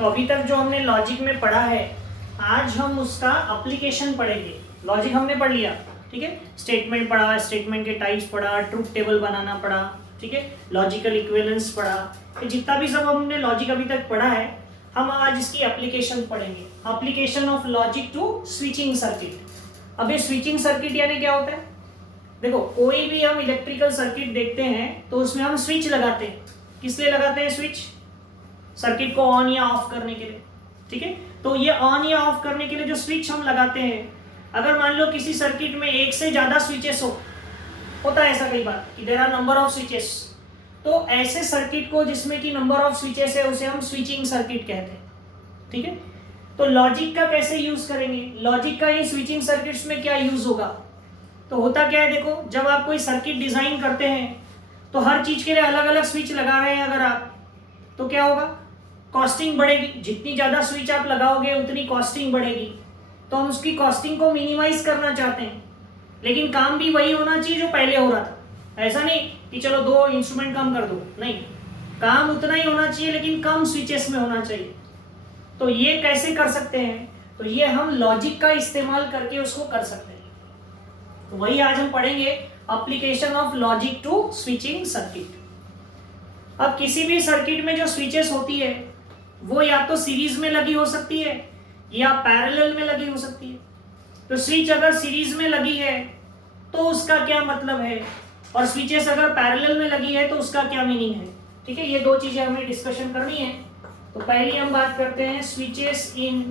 तो अभी तक जो हमने लॉजिक में पढ़ा है, आज हम उसका एप्लीकेशन पढ़ेंगे। लॉजिक हमने पढ़ लिया, ठीक है, स्टेटमेंट पढ़ा, स्टेटमेंट के टाइप्स पढ़ा, ट्रूथ टेबल बनाना पढ़ा, ठीक है, लॉजिकल इक्विवेलेंस पढ़ा। ये जितना भी सब हमने लॉजिक अभी तक पढ़ा है, हम आज इसकी एप्लीकेशन पढ़ेंगे। Application of logic to switching circuit. अब ये स्विचिंग सर्किट यानी क्या होता है? देखो, कोई भी हम इलेक्ट्रिकल सर्किट देखते हैं तो उसमें हम स्विच लगाते हैं। किस लिए लगाते हैं स्विच? सर्किट को ऑन या ऑफ करने के लिए, ठीक है। तो ये ऑन या ऑफ करने के लिए जो स्विच हम लगाते हैं, अगर मान लो किसी सर्किट में एक से ज्यादा स्विचेस होता है ऐसा कई बार कि there are number of switches, तो ऐसे सर्किट को जिसमें कि नंबर ऑफ स्विचेस है उसे हम स्विचिंग सर्किट कहते हैं, ठीक है। तो लॉजिक का कैसे यूज करेंगे? लॉजिक का ये स्विचिंग सर्किट्स में क्या यूज होगा? तो होता क्या है, देखो, जब आप कोई सर्किट डिजाइन करते हैं तो हर चीज के लिए अलग अलग स्विच लगा रहे हैं अगर आप, तो क्या होगा? कॉस्टिंग बढ़ेगी। जितनी ज्यादा स्विच आप लगाओगे उतनी कॉस्टिंग बढ़ेगी। तो हम उसकी कॉस्टिंग को मिनिमाइज करना चाहते हैं, लेकिन काम भी वही होना चाहिए जो पहले हो रहा था। ऐसा नहीं कि चलो 2 इंस्ट्रूमेंट कम कर दो, नहीं, काम उतना ही होना चाहिए लेकिन कम स्विचेस में होना चाहिए। तो ये कैसे कर सकते हैं? तो ये हम लॉजिक का इस्तेमाल करके उसको कर सकते हैं। तो वही आज हम पढ़ेंगे, application of logic to switching circuit. अब किसी भी सर्किट में जो स्विचेस होती है वो या तो सीरीज में लगी हो सकती है या पैरेलल में लगी हो सकती है। तो स्विच अगर सीरीज में लगी है तो उसका क्या मतलब है, और स्विचेस अगर पैरेलल में लगी है तो उसका क्या मीनिंग है, ठीक है। ये 2 चीजें हमें डिस्कशन करनी है। तो पहली हम बात करते हैं switches in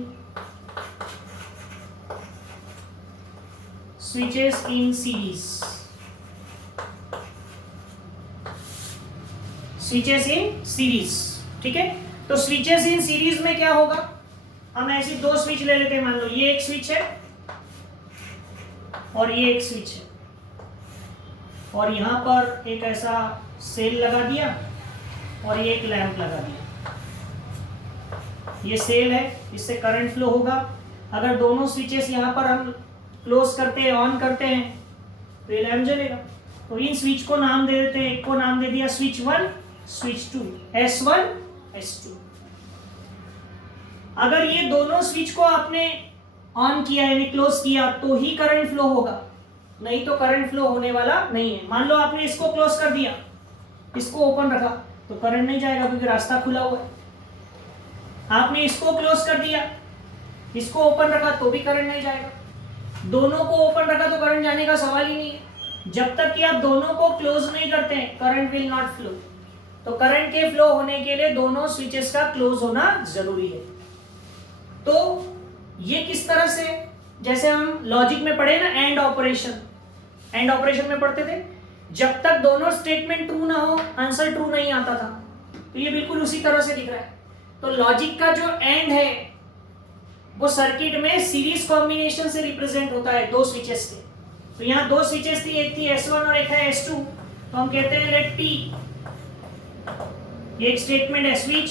series. Switches in series, ठीक है। तो स्विचेस इन सीरीज में क्या होगा? हम ऐसी 2 स्विच ले लेते हैं। मान लो ये एक स्विच है और ये एक स्विच है, और यहां पर एक ऐसा सेल लगा दिया और ये एक लैंप लगा दिया। ये सेल है, इससे करंट फ्लो होगा। अगर दोनों स्विचेस यहां पर हम क्लोज करते हैं, ऑन करते हैं, तो ये लैंप जलेगा। तो इन स्विच को नाम दे देते हैं। एक को नाम दे दिया स्विच 1, स्विच 2, S1, S2। अगर ये दोनों स्विच को आपने ऑन किया यानी क्लोज किया तो ही करंट फ्लो होगा, नहीं तो करंट फ्लो होने वाला नहीं है। मान लो आपने इसको क्लोज कर दिया, इसको ओपन रखा, तो करंट नहीं जाएगा क्योंकि रास्ता खुला हुआ है। आपने इसको क्लोज कर दिया, इसको ओपन रखा, तो भी करंट नहीं जाएगा। दोनों को ओपन रखा तो करंट जाने का सवाल ही नहीं है। जब तक कि आप दोनों को क्लोज नहीं करते हैं, करंट विल नॉट फ्लो। तो करंट के फ्लो होने के लिए दोनों स्विचेस का क्लोज होना जरूरी है। तो ये किस तरह से, जैसे हम लॉजिक में पढ़े ना, एंड ऑपरेशन, एंड ऑपरेशन में पढ़ते थे, जब तक दोनों स्टेटमेंट ट्रू ना हो आंसर ट्रू नहीं आता था। तो ये बिल्कुल उसी तरह से दिख रहा है। तो लॉजिक का जो एंड है वो सर्किट में सीरीज कॉम्बिनेशन से रिप्रेजेंट होता है 2 स्विचेस के। तो यहाँ 2 स्विचेस थी, एक थी S1 और एक है S2। तो हम कहते हैं लेट T, एक स्टेटमेंट है स्विच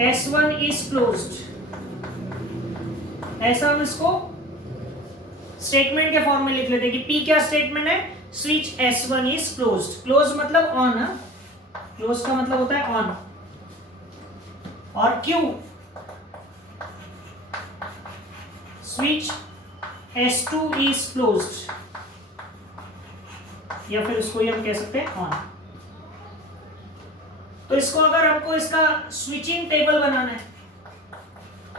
S1 इज क्लोज्ड। ऐसा हम इसको स्टेटमेंट के फॉर्म में लिख लेते हैं कि P क्या स्टेटमेंट है? Switch S1 is closed. Close मतलब ऑन, क्लोज का मतलब होता है ऑन। और Q, switch S2 is closed, या फिर उसको हम कह सकते हैं ऑन। तो इसको अगर हमको इसका स्विचिंग टेबल बनाना है,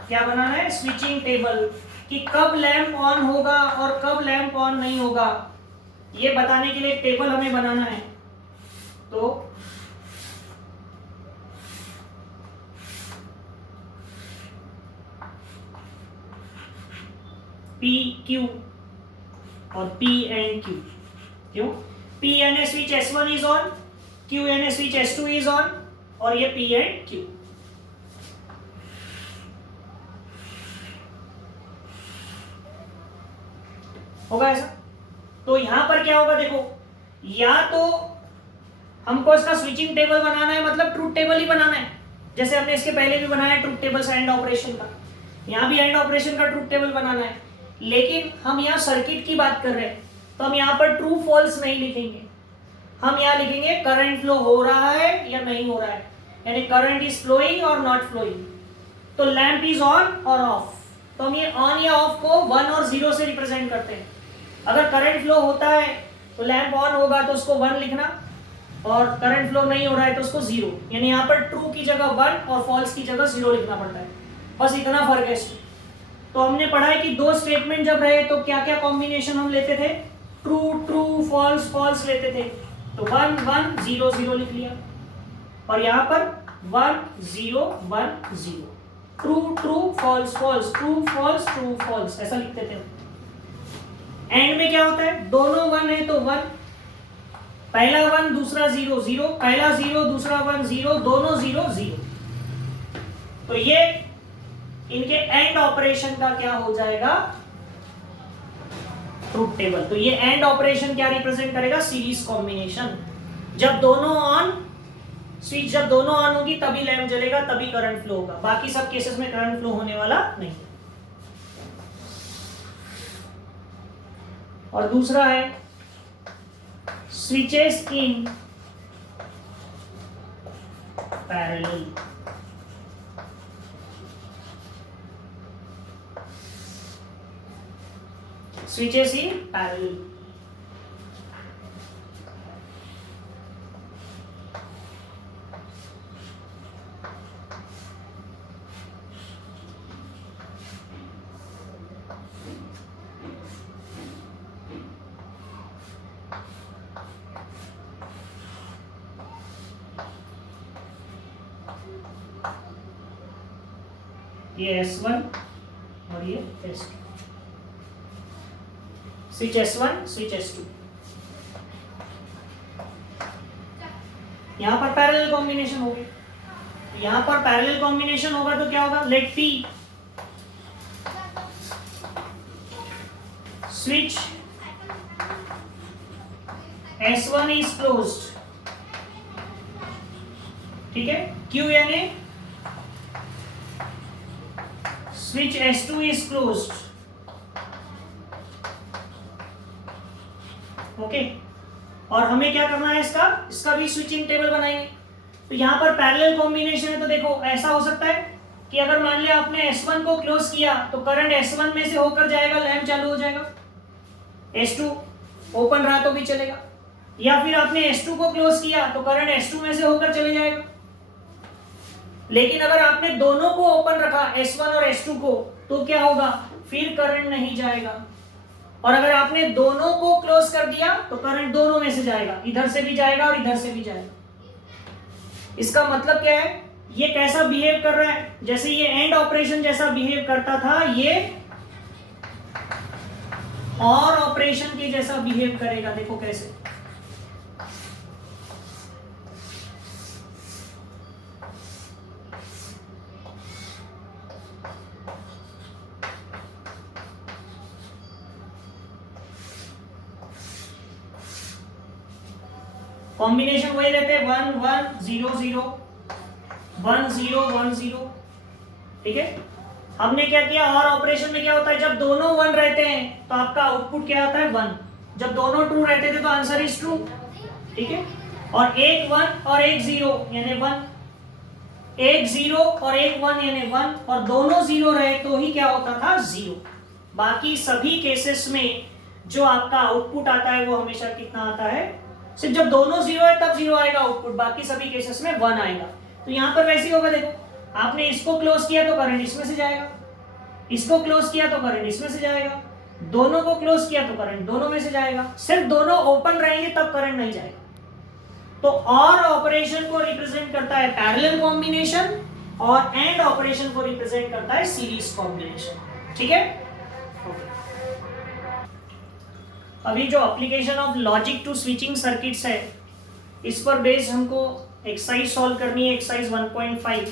क्या बनाना है? स्विचिंग टेबल, कि कब लैंप ऑन होगा और कब लैंप ऑन नहीं होगा, ये बताने के लिए टेबल हमें बनाना है। तो P, Q और P एंड Q। क्यों? P यानी switch S1 is on, Q यानी स्विच S2 इज ऑन, और ये P एंड Q। होगा ऐसा? तो यहां पर क्या होगा, देखो, या तो हमको इसका स्विचिंग टेबल बनाना है, मतलब ट्रूथ टेबल ही बनाना है, जैसे हमने इसके पहले भी बनाया ट्रूथ टेबल एंड ऑपरेशन का। यहां भी एंड ऑपरेशन का ट्रूथ टेबल बनाना है, लेकिन हम यहाँ सर्किट की बात कर रहे हैं तो हम यहाँ पर ट्रू फॉल्स नहीं लिखेंगे। हम यहाँ लिखेंगे करंट फ्लो हो रहा है या नहीं हो रहा है। यानी करंट इज फ्लोइंग और नॉट फ्लोइंग। तो लैंप इज ऑन और ऑफ, तो हम ये ऑन या ऑफ को 1 और 0 से रिप्रेजेंट करते हैं। अगर करंट फ्लो होता है तो लैंप ऑन होगा तो उसको 1 लिखना, और करंट फ्लो नहीं हो रहा है तो उसको 0, यानी यहाँ पर ट्रू की जगह 1 और फॉल्स की जगह 0 लिखना पड़ता है। बस इतना फर्क है। तो हमने पढ़ा है कि दो स्टेटमेंट जब रहे तो क्या क्या कॉम्बिनेशन हम लेते थे, ट्रू ट्रू फॉल्स फॉल्स लेते थे। तो 1 1 0 0 लिख लिया, और यहाँ पर 1 0 1 0, true true false false, true false true false, ऐसा लिखते थे। एंड में क्या होता है, दोनों 1 है तो 1, पहला 1 दूसरा 0 0, पहला 0 दूसरा 1 0, दोनों 0 0। तो ये इनके एंड ऑपरेशन का क्या हो जाएगा, ट्रूथ टेबल। तो ये एंड ऑपरेशन क्या रिप्रेजेंट करेगा, सीरीज कॉम्बिनेशन। जब दोनों ऑन, स्विच जब दोनों ऑन होगी तभी लैंप जलेगा, तभी करंट फ्लो होगा, बाकी सब केसेस में करंट फ्लो होने वाला नहीं। और दूसरा है switches in parallel. Switches in parallel, ये S1 और ये S2, switch S1 switch S2। यहां पर पैरेलल कॉम्बिनेशन हो गई, यहां पर पैरेलल कॉम्बिनेशन होगा तो क्या होगा, let P switch S1 is closed, ठीक है, Q यानी switch S2 is closed, okay. और हमें क्या करना है, इसका भी स्विचिंग टेबल बनाएंगे। तो यहां पर पैरेलल कॉम्बिनेशन है, तो देखो ऐसा हो सकता है कि अगर मान लिया आपने S1 को क्लोज किया तो करंट S1 में से होकर जाएगा, लैंप चालू हो जाएगा, S2 ओपन रहा तो भी चलेगा। या फिर आपने S2 को क्लोज किया तो करंट S2 में से होकर चले जाएगा। लेकिन अगर आपने दोनों को ओपन रखा, S1 और S2 को, तो क्या होगा, फिर करंट नहीं जाएगा। और अगर आपने दोनों को क्लोज कर दिया तो करंट दोनों में से जाएगा, इधर से भी जाएगा और इधर से भी जाएगा। इसका मतलब क्या है, ये कैसा बिहेव कर रहा है, जैसे ये एंड ऑपरेशन जैसा बिहेव करता था, ये और ऑपरेशन के जैसा बिहेव करेगा। देखो कैसे, कॉम्बिनेशन वही रहते हैं 1 1 0 0 1 0 1 0, ठीक है। हमने क्या किया, और ऑपरेशन में क्या होता है, जब दोनों 1 रहते हैं तो आपका आउटपुट क्या आता है 1, जब दोनों ट्रू रहते थे तो आंसर इज ट्रू, ठीक है। और एक 1 और एक 0 यानी 1, एक 0 और एक 1 यानी 1, और दोनों 0 रहे तो ही क्या होता था 0। बाकी सभी केसेस में जो आपका आउटपुट आता है वो हमेशा कितना आता है, सिर्फ जब दोनों 0 है तब 0 आएगा आउटपुट, बाकी सभी केसेस में 1 आएगा। तो यहाँ पर वैसे ही होगा, देखो आपने इसको क्लोज किया तो करंट इसमें से जाएगा, इसको क्लोज किया तो करंट इसमें से जाएगा, दोनों को क्लोज किया तो करंट दोनों में से जाएगा। सिर्फ दोनों ओपन रहेंगे तब करंट नहीं जाएगा। तो और ऑपरेशन को रिप्रेजेंट करता है पैरेलल कॉम्बिनेशन, और एंड ऑपरेशन को रिप्रेजेंट करता है सीरीज कॉम्बिनेशन, ठीक है। अभी जो application of logic to switching circuits है, इस पर बेस्ड हमको एक्सरसाइज सॉल्व करनी है, एक्सरसाइज 1.5।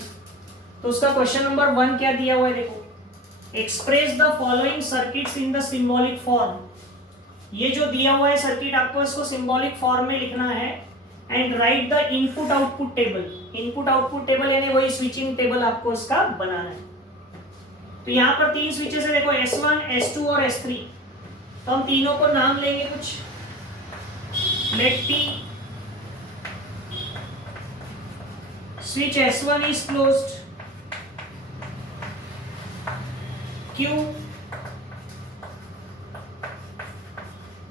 तो उसका क्वेश्चन नंबर 1 क्या दिया हुआ है, देखो, express the following circuits in the symbolic form. ये जो दिया हुआ है सर्किट, आपको इसको सिंबॉलिक फॉर्म में लिखना है, and right the input output table. Input output table यानी वही स्विचिंग टेबल आपको इसका बनाना है। तो यहाँ पर 3 स्विचेस है, देखो S1 S2 और S3। तो हम तीनों को नाम लेंगे कुछ, late P switch S1 is closed, Q,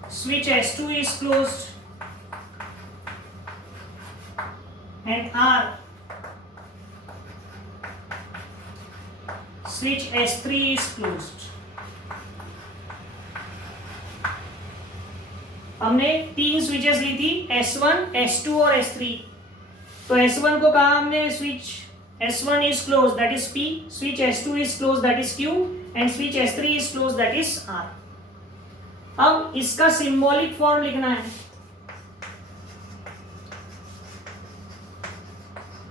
switch S2 is closed, and R, switch S3 is closed. हमने 3 स्विचेस ली थी, S1, S2 और S3. तो S1 को कहा हमने switch S1 is closed, that is P, switch S2 is closed, that is Q, and switch S3 is closed, that is R. अब इसका symbolic form लिखना है.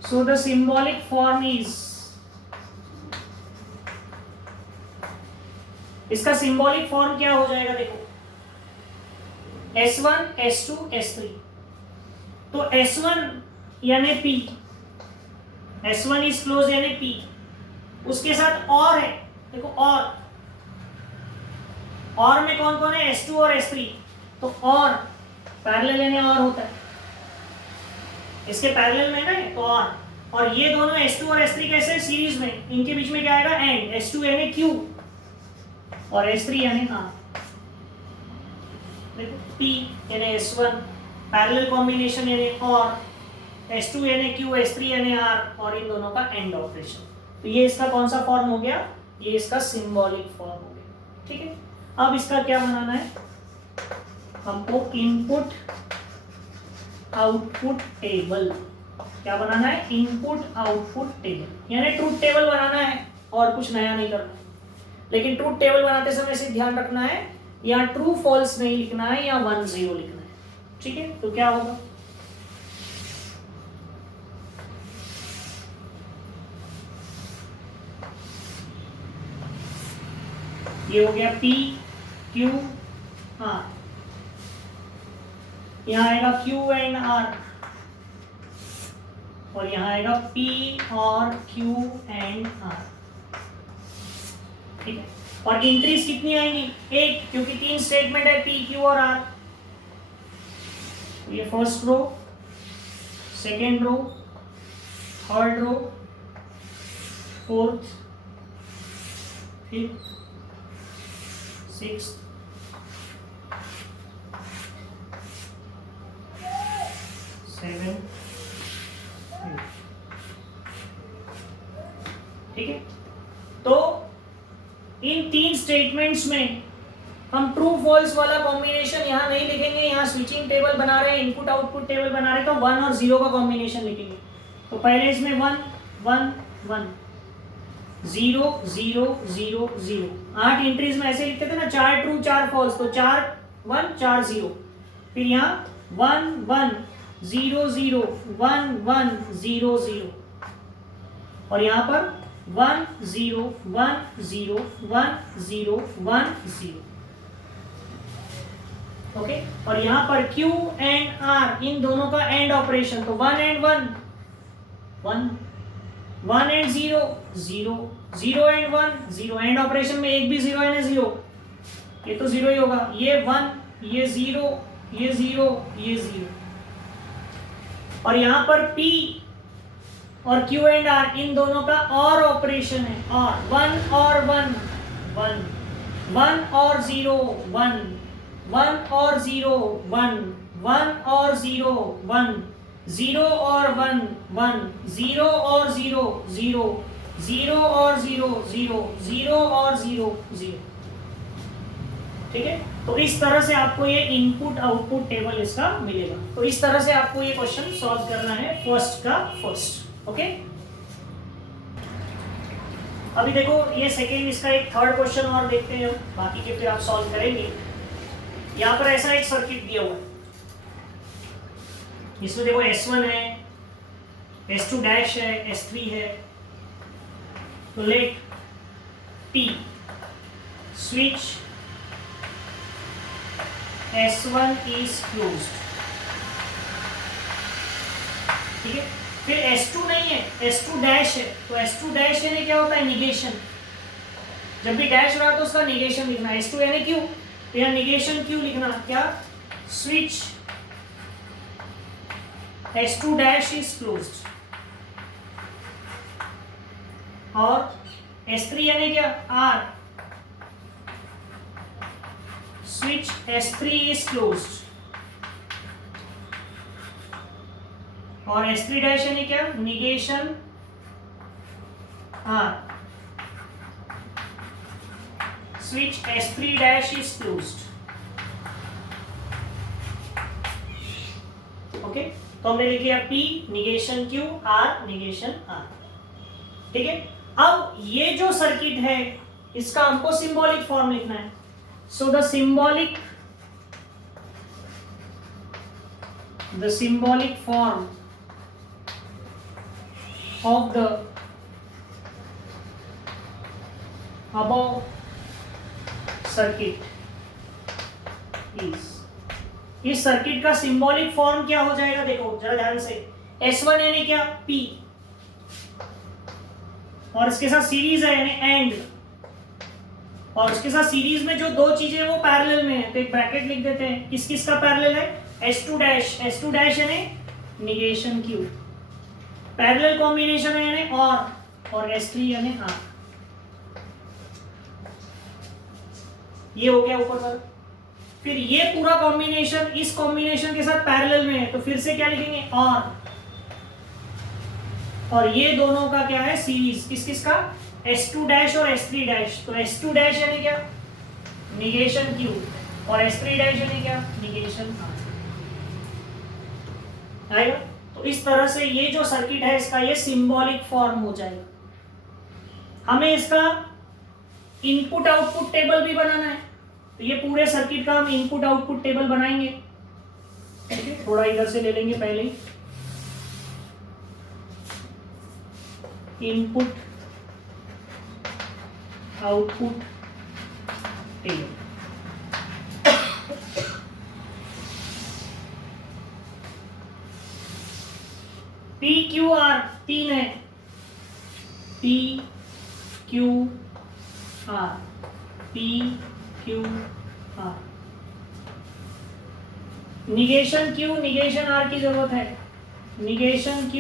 So the symbolic form is, इसका symbolic form क्या हो जाएगा देखो, S1, S2, S3. तो S1 यानी P, S1 इज क्लोज यानी P, उसके साथ और है, देखो और में कौन कौन है, S2 और S3. तो और पैरेलल यानी और होता है, इसके पैरेलल में ना तो और ये दोनों S2 और S3 कैसे सीरीज में, इनके बीच में क्या आएगा, एंड. S2 यानी Q और S3 यानी R. देखो P यानी S1, पैरेलल कॉम्बिनेशन यानी और, S2 यानी Q, S3 यानी R, और इन दोनों का एंड ऑपरेशन. तो ये इसका कौन सा फॉर्म हो गया, ये इसका सिंबॉलिक फॉर्म हो गया. ठीक है, अब इसका क्या बनाना है हमको, इनपुट आउटपुट टेबल. क्या बनाना है, इनपुट आउटपुट टेबल, यानी ट्रूथ टेबल बनाना है, और कुछ नया नहीं करना. लेकिन ट्रूथ टेबल बनाते समय से ध्यान रखना है, या ट्रू फॉल्स नहीं लिखना है, या 1 0 लिखना है. ठीक है, तो क्या होगा, ये हो गया P, Q, R. यहाँ आएगा Q एंड R, और यहाँ आएगा P और Q एंड R. ठीक है, और इंट्रीज कितनी आएंगी, 8, क्योंकि 3 स्टेटमेंट है P, Q और R. ये first row, second row, third row, fourth, fifth, sixth, seven, ठीक है. तो इन 3 स्टेटमेंट्स में हम ट्रू फॉल्स वाला कॉम्बिनेशन यहाँ नहीं लिखेंगे, यहाँ स्विचिंग टेबल बना रहे हैं, इनपुट आउटपुट टेबल बना रहे हैं, तो 1 और 0 का कॉम्बिनेशन लिखेंगे. तो पहले इसमें 1 1 1 0 0 0 0, 8 एंट्रीज में ऐसे लिखते थे ना, 4 ट्रू 4 फॉल्स, तो 4 1 4 0. फिर यहाँ 1 1 0 0 1 1 0 0, और यहाँ पर 1 0 1 0 1 0 1 0. ओके, और यहाँ पर Q एंड R, इन दोनों का एंड ऑपरेशन, तो 1 and 1 1, 1 and 0 0, 0 and 1 0, and operation में एक भी 0 है ना 0, ये तो 0 ही होगा. ये 1, ये 0, ये 0, ये 0. और यहाँ पर P और Q एंड R, इन दोनों का और ऑपरेशन है, और 1 और 1 1, 1 और 0 1, 1 और 0 1, 1 और 0 1, 0 और 1 1, 0 और 0 0, 0 और 0 0, 0 और 0 0. ठीक है, तो इस तरह से आपको ये इनपुट आउटपुट टेबल इसका मिलेगा. तो इस तरह से आपको ये क्वेश्चन सॉल्व करना है, फर्स्ट का फर्स्ट. ओके, अभी देखो ये सेकेंड, इसका एक थर्ड क्वेश्चन और देखते हैं, बाकी के फिर आप सॉल्व करेंगे. यहाँ पर ऐसा एक सर्किट दिया हुआ है, इसमें देखो S1 है, S2 डैश है, S3 है. तो let P switch S1 is closed. ठीक है, फिर S2 नहीं है, S2 डैश है. तो S2 डैश यानी क्या होता है, निगेशन. जब भी डैश रहा तो उसका निगेशन लिखना. S2 यानी Q, तो यहाँ निगेशन Q लिखना. क्या, switch S2 dash is closed. और S3 यानी क्या R, switch S3 is closed, और S3 डैश यानी क्या negation R, switch S3 dash is closed. Okay, तो हमने लिख लिया P negation Q, R negation R। ठीक है, अब ये जो सर्किट है इसका हमको सिंबॉलिक फॉर्म लिखना है। So the symbolic form of the above circuit इस सर्किट का सिंबॉलिक फॉर्म क्या हो जाएगा, देखो जरा ध्यान से। S1 यानी क्या P, और इसके साथ सीरीज है यानी एंड, और उसके साथ सीरीज में जो दो चीजें वो पैरेलल में है, तो एक ब्रैकेट लिख देते हैं। किस किस का पैरेलल है, S2 डैश, S2 डैश यानी निगेशन Q, पैरेलल कॉम्बिनेशन है यानी और S3 यानी R। ये हो गया ऊपर वाला। फिर ये पूरा कॉम्बिनेशन इस कॉम्बिनेशन के साथ पैरेलल में है, तो फिर से क्या लिखेंगे और ये दोनों का क्या है सीरीज, किस किस का S2 डैश और S3 डैश। तो S2 डैश यानी क्या निगेशन Q, और S3 डैश यानी क्या निगेशन R आएगा। तो इस तरह से ये जो सर्किट है इसका ये सिंबॉलिक फॉर्म हो जाएगा। हमें इसका इनपुट आउटपुट टेबल भी बनाना है, तो ये पूरे सर्किट का हम इनपुट आउटपुट टेबल बनाएंगे। ठीक है, थोड़ा इधर से ले लेंगे पहले ही। Input output table, P Q R तीन है, P Q R, P Q R। Negation Q negation R की जरूरत है, निगेशन Q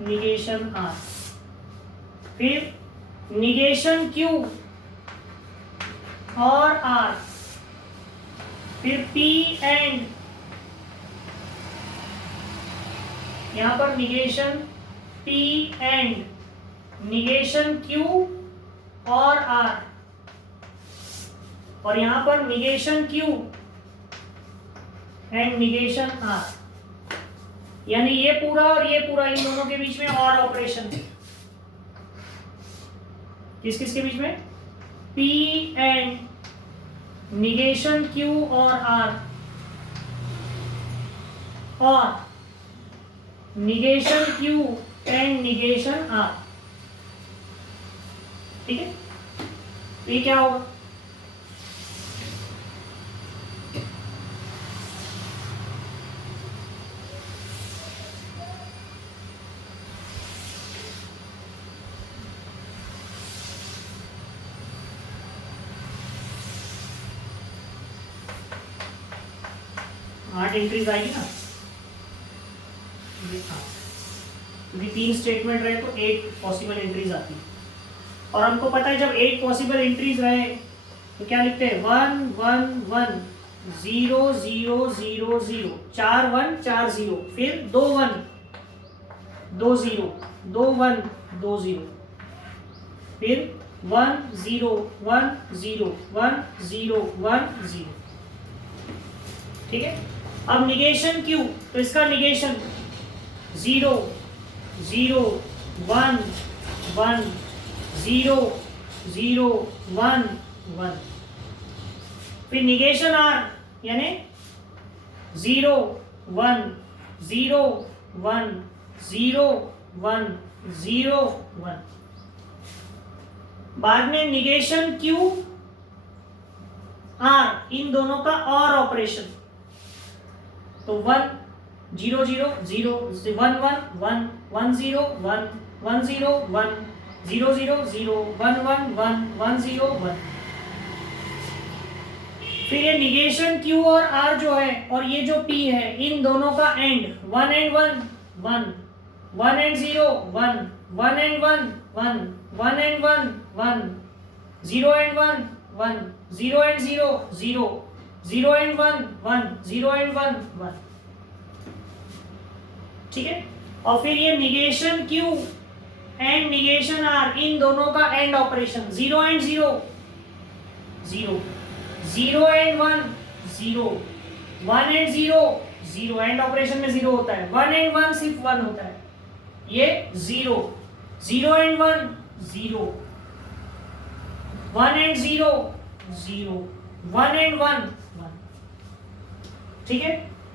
निगेशन R। फिर निगेशन Q और R, फिर P एंड, यहां पर negation P and negation Q और R, और यहां पर negation Q and negation R, यानी ये पूरा और ये पूरा, इन दोनों के बीच में और ऑपरेशन। किस किस के बीच में, P एंड निगेशन Q और R, और negation Q and negation R। ठीक है, तो ये क्या होगा, आठ एंट्रीज आएगी ना, क्योंकि 3 स्टेटमेंट रहे तो 8 पॉसिबल एंट्रीज आती है। और हमको पता है जब 8 पॉसिबल एंट्रीज रहे तो क्या लिखते हैं, 1 1 1 0 0 0 0, 4 1 4 0, फिर 2 1 2 0 2 1 2 0, फिर 1 0 1 0 1 0 1 0। ठीक है, अब निगेशन Q, तो इसका निगेशन 0 0 1 1 0 0 1 1, फिर निगेशन R यानी 0 1 0 1 0 1 0 1। बाद में निगेशन Q R, इन दोनों का और ऑपरेशन, तो 1 0 0 0 1 1 1 1 0 1 1 0 1 0 0 0 1 1 1 1 0 1। फिर ये निगेशन Q और R जो है और ये जो P है, इन दोनों का and 1 and 1 1 1 and 0 1, 1 and 1 1, 1 and 1 1, 0 and 1 1, 0 and 0 0, 0 and 1 1, 0 and 1 1, ठीक है। और फिर ये negation Q and negation R, इन दोनों का and operation, 0 and 0 0, 0 and 1 0, 1 and 0 0, and operation में 0 होता है, 1 and 1 सिर्फ 1 होता है, ये 0, 0 and 1 0, 1 and 0 0, 1 and 1 1, ठीक है।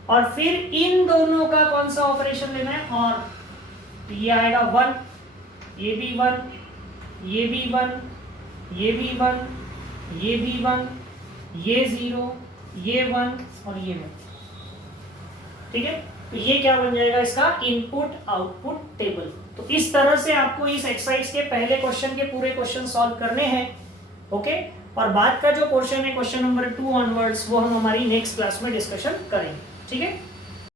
और फिर इन दोनों का कौन सा ऑपरेशन लेना है, और ये आएगा 1, ये भी 1, ये भी 1, ये भी 1, ये भी 1, ये 0, ये 1 और ये 1, ठीक है। तो ये क्या बन जाएगा इसका इनपुट आउटपुट टेबल। तो इस तरह से आपको इस एक्सरसाइज के पहले क्वेश्चन के पूरे क्वेश्चन सॉल्व करने हैं, ओके। और बाद का जो पोर्शन है क्वेश्चन नंबर 2 ऑनवर्ड्स, वो हम हमारी नेक्स्ट क्लास में डिस्कशन करेंगे, ठीक है।